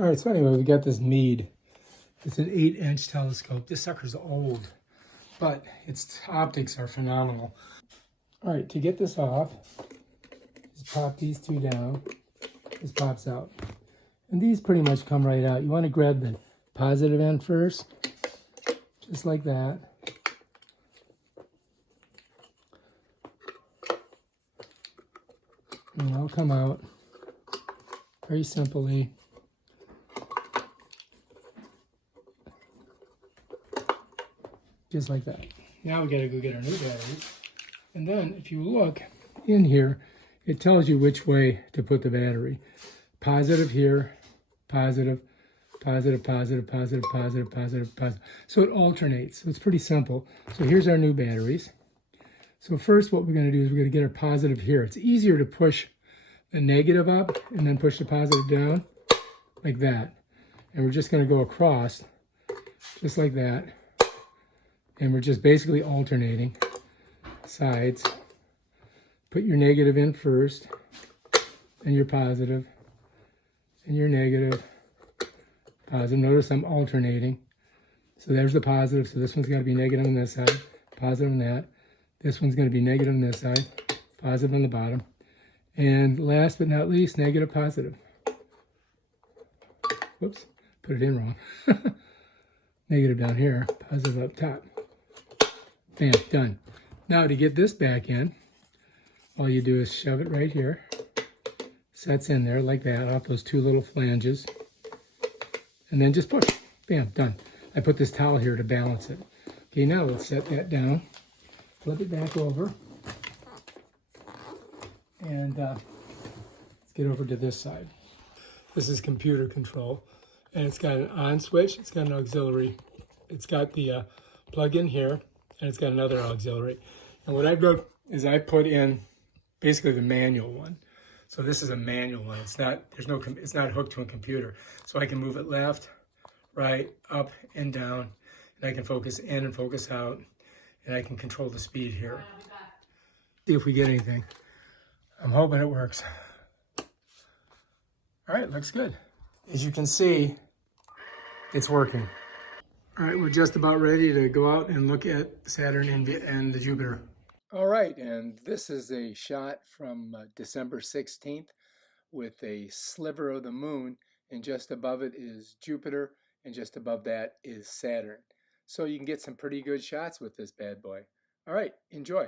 All right, so anyway, we got this Meade. It's an 8-inch telescope. This sucker's old, but its optics are phenomenal. All right, to get this off, just pop these two down. This pops out. And these pretty much come right out. You want to grab the positive end first, just like that. And they'll come out very simply. Just like that. Now we gotta go get our new batteries. And then if you look in here, it tells you which way to put the battery. Positive here, positive, positive, positive, positive, positive, positive, positive. So it alternates. So it's pretty simple. So here's our new batteries. So first what we're gonna do is we're gonna get our positive here. It's easier to push the negative up and then push the positive down like that. And we're just gonna go across just like that. And we're just basically alternating sides. Put your negative in first, and your positive, and your negative, positive. Notice I'm alternating. So there's the positive. So this one's got to be negative on this side, positive on that. This one's going to be negative on this side, positive on the bottom. And last but not least, negative, positive. Whoops, put it in wrong. Negative down here, positive up top. Bam, done. Now to get this back in, all you do is shove it right here. Sets in there like that, off those two little flanges. And then just push. Bam, done. I put this towel here to balance it. Okay, now let's set that down. Flip it back over. And let's get over to this side. This is computer control. And it's got an on switch. It's got an auxiliary. It's got the plug in here. And it's got another auxiliary. And what I did is I put in basically the manual one. So this is a manual one. It's not hooked to a computer. So I can move it left, right, up and down, and I can focus in and focus out, and I can control the speed here. See if we get anything. I'm hoping it works. All right, looks good. As you can see, it's working. All right, we're just about ready to go out and look at Saturn and the Jupiter. All right, and this is a shot from December 16th with a sliver of the moon, and just above it is Jupiter, and just above that is Saturn. So you can get some pretty good shots with this bad boy. All right, enjoy.